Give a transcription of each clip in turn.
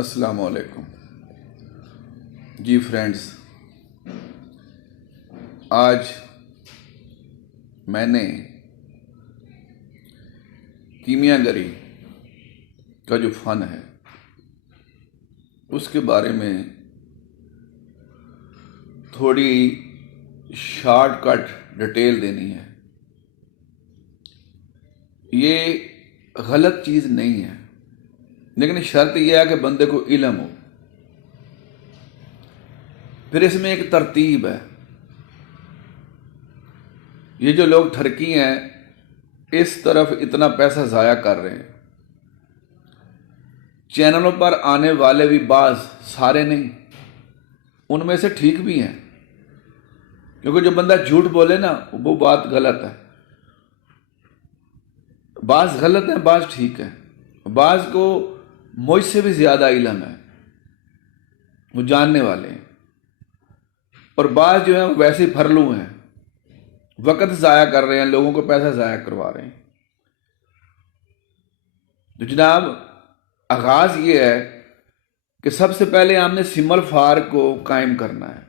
السلام علیکم جی فرینڈز، آج میں نے کیمیا گری کا جو فن ہے اس کے بارے میں تھوڑی شارٹ کٹ ڈیٹیل دینی ہے۔ یہ غلط چیز نہیں ہے، لیکن شرط یہ ہے کہ بندے کو علم ہو۔ پھر اس میں ایک ترتیب ہے۔ یہ جو لوگ ٹھرکی ہیں اس طرف اتنا پیسہ ضائع کر رہے ہیں، چینلوں پر آنے والے بھی بعض، سارے نہیں، ان میں سے ٹھیک بھی ہیں، کیونکہ جو بندہ جھوٹ بولے نا وہ بات غلط ہے۔ بعض غلط ہیں، بعض ٹھیک ہے، بعض کو مجھ سے بھی زیادہ علم ہے، وہ جاننے والے ہیں، اور بعض جو ہیں وہ ویسے ہی پھرلو ہیں، وقت ضائع کر رہے ہیں، لوگوں کو پیسہ ضائع کروا رہے ہیں۔ تو جناب آغاز یہ ہے کہ سب سے پہلے ہم نے سمل فار کو قائم کرنا ہے۔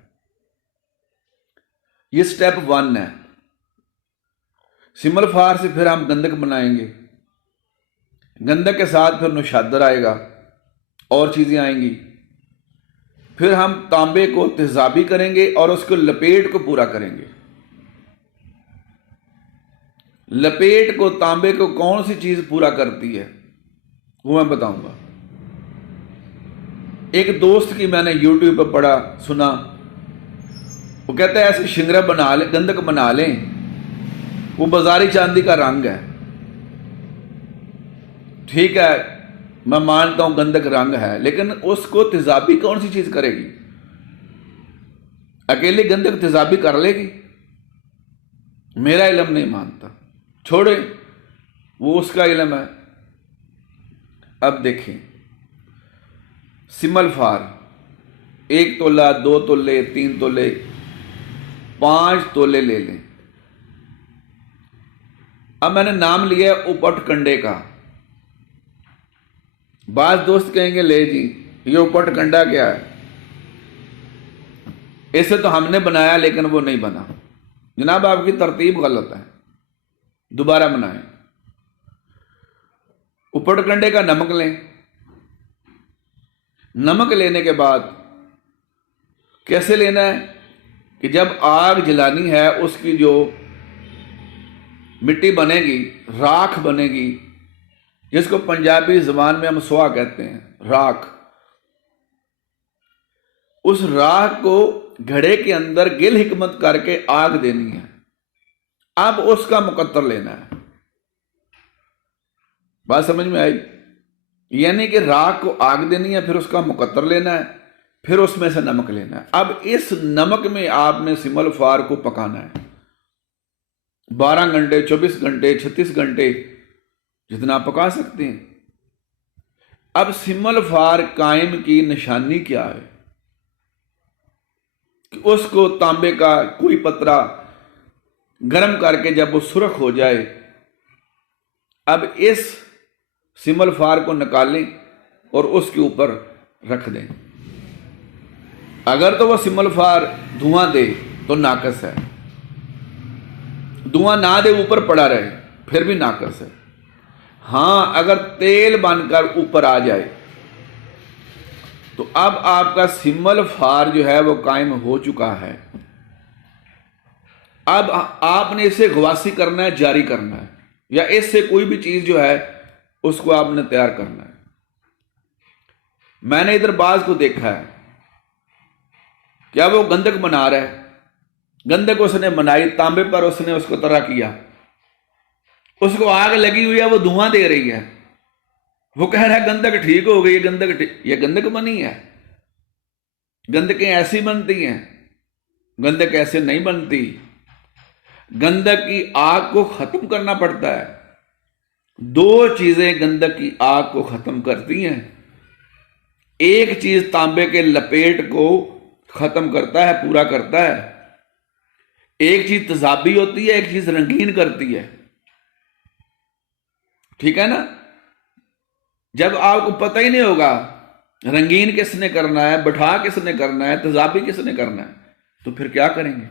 یہ سٹیپ 1 ہے۔ سمل فار سے پھر ہم گندک بنائیں گے، گندک کے ساتھ پھر نوشادر آئے گا، اور چیزیں آئیں گی۔ پھر ہم تانبے کو تیزابی کریں گے اور اس کو لپیٹ کو پورا کریں گے۔ لپیٹ کو، تانبے کو کون سی چیز پورا کرتی ہے وہ میں بتاؤں گا۔ ایک دوست کی میں نے یوٹیوب پہ پڑھا سنا، وہ کہتا ہے ایسے شنگرا بنا لیں، گندک بنا لیں، وہ بازاری چاندی کا رنگ ہے۔ ٹھیک ہے، میں مانتا ہوں گندک رنگ ہے، لیکن اس کو تیزابی کون سی چیز کرے گی؟ اکیلی گندک تیزابی کر لے گی؟ میرا علم نہیں مانتا، چھوڑے، وہ اس کا علم ہے۔ اب دیکھیں، سمل فار 1 تولہ، 2 تولے، 3 تولے، 5 تولے لے لیں۔ اب میں نے نام لیا ہے اپٹ کنڈے کا۔ بعض دوست کہیں گے لے جی یہ اپٹ کنڈا کیا ہے؟ اسے تو ہم نے بنایا لیکن وہ نہیں بنا۔ جناب آپ کی ترتیب غلط ہے، دوبارہ بنائیں۔ اپٹ کنڈے کا نمک لیں۔ نمک لینے کے بعد کیسے لینا ہے کہ جب آگ جلانی ہے اس کی جو مٹی بنے گی، راکھ بنے گی، جس کو پنجابی زبان میں ہم سوا کہتے ہیں، راکھ، اس راکھ کو گھڑے کے اندر گل حکمت کر کے آگ دینی ہے۔ اب اس کا مقطر لینا ہے۔ بات سمجھ میں آئی؟ یعنی کہ راکھ کو آگ دینی ہے، پھر اس کا مقطر لینا ہے، پھر اس میں سے نمک لینا ہے۔ اب اس نمک میں آپ نے سمل فار کو پکانا ہے 12 گھنٹے، 24 گھنٹے، 36 گھنٹے، جتنا آپ پکا سکتے ہیں۔ اب سمل فار قائم کی نشانی کیا ہے کہ اس کو تانبے کا کوئی پترا گرم کر کے جب وہ سرخ ہو جائے، اب اس سمل فار کو نکالیں اور اس کے اوپر رکھ دیں۔ اگر تو وہ سمل فار دھواں دے تو ناقص ہے، دھواں نہ دے اوپر پڑا رہے پھر بھی ناقص ہے۔ ہاں اگر تیل بن کر اوپر آ جائے تو اب آپ کا سمل فار جو ہے وہ قائم ہو چکا ہے۔ اب آپ نے اسے غواصی کرنا ہے، جاری کرنا ہے، یا اس سے کوئی بھی چیز جو ہے اس کو آپ نے تیار کرنا ہے۔ میں نے ادھر بعض کو دیکھا ہے، کیا وہ گندک بنا رہا ہے، گندک اس نے بنائی، تانبے پر اس نے اس کو طرح کیا، اس کو آگ لگی ہوئی ہے، وہ دھواں دے رہی ہے، وہ کہہ رہا ہے گندک ٹھیک ہو گئی، یہ گندک بنی ہے۔ گندکیں ایسی بنتی ہیں، گندک ایسے نہیں بنتی۔ گندک کی آگ کو ختم کرنا پڑتا ہے۔ 2 چیزیں گندک کی آگ کو ختم کرتی ہیں۔ ایک چیز تانبے کے لپیٹ کو ختم کرتا ہے، پورا کرتا ہے۔ ایک چیز تیزابی ہوتی ہے، ایک چیز رنگین کرتی ہے۔ ٹھیک ہے نا؟ جب آپ کو پتہ ہی نہیں ہوگا رنگین کس نے کرنا ہے، بٹھا کس نے کرنا ہے، تیزابی کس نے کرنا ہے، تو پھر کیا کریں گے؟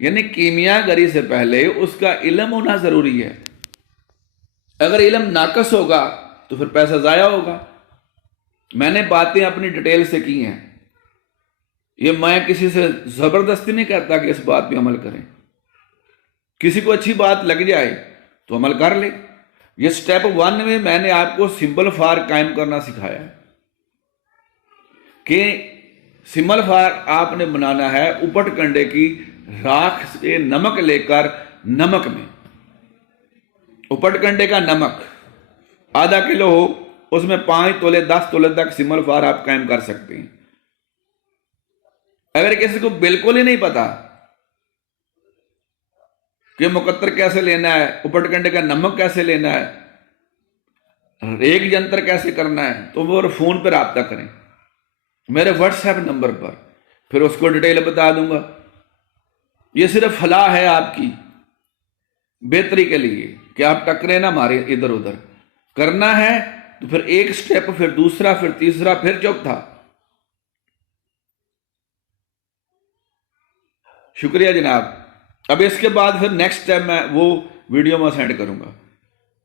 یعنی کیمیا گری سے پہلے اس کا علم ہونا ضروری ہے۔ اگر علم ناقص ہوگا تو پھر پیسہ ضائع ہوگا۔ میں نے باتیں اپنی ڈیٹیل سے کی ہیں، یہ میں کسی سے زبردستی نہیں کہتا کہ اس بات پہ عمل کریں۔ کسی کو اچھی بات لگ جائے تو عمل کر لے۔ یہ سٹیپ 1 میں نے آپ کو سمبل فار قائم کرنا سکھایا ہے کہ سمبل فار آپ نے بنانا ہے اپٹ کنڈے کی راکھ سے نمک لے کر نمک میں۔ اپٹ کنڈے کا نمک آدھا کلو ہو، اس میں 5 تولے 10 تولے تک سمبل فار آپ قائم کر سکتے ہیں۔ اگر کسی کو بالکل ہی نہیں پتا کہ مقطر کیسے لینا ہے، اپٹ کنڈے کا نمک کیسے لینا ہے، ایک جنتر کیسے کرنا ہے، تو وہ فون پہ رابطہ کریں میرے واٹس ایپ نمبر پر، پھر اس کو ڈیٹیل بتا دوں گا۔ یہ صرف فلاح ہے آپ کی بہتری کے لیے کہ آپ ٹکرے نہ مارے ادھر ادھر۔ کرنا ہے تو پھر ایک سٹیپ، پھر دوسرا، پھر تیسرا، پھر چوتھا۔ شکریہ جناب۔ اب اس کے بعد پھر نیکسٹ سٹیپ میں وہ ویڈیو میں سینڈ کروں گا۔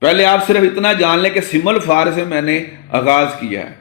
پہلے آپ صرف اتنا جان لیں کہ سمبل فار سے میں نے آغاز کیا ہے۔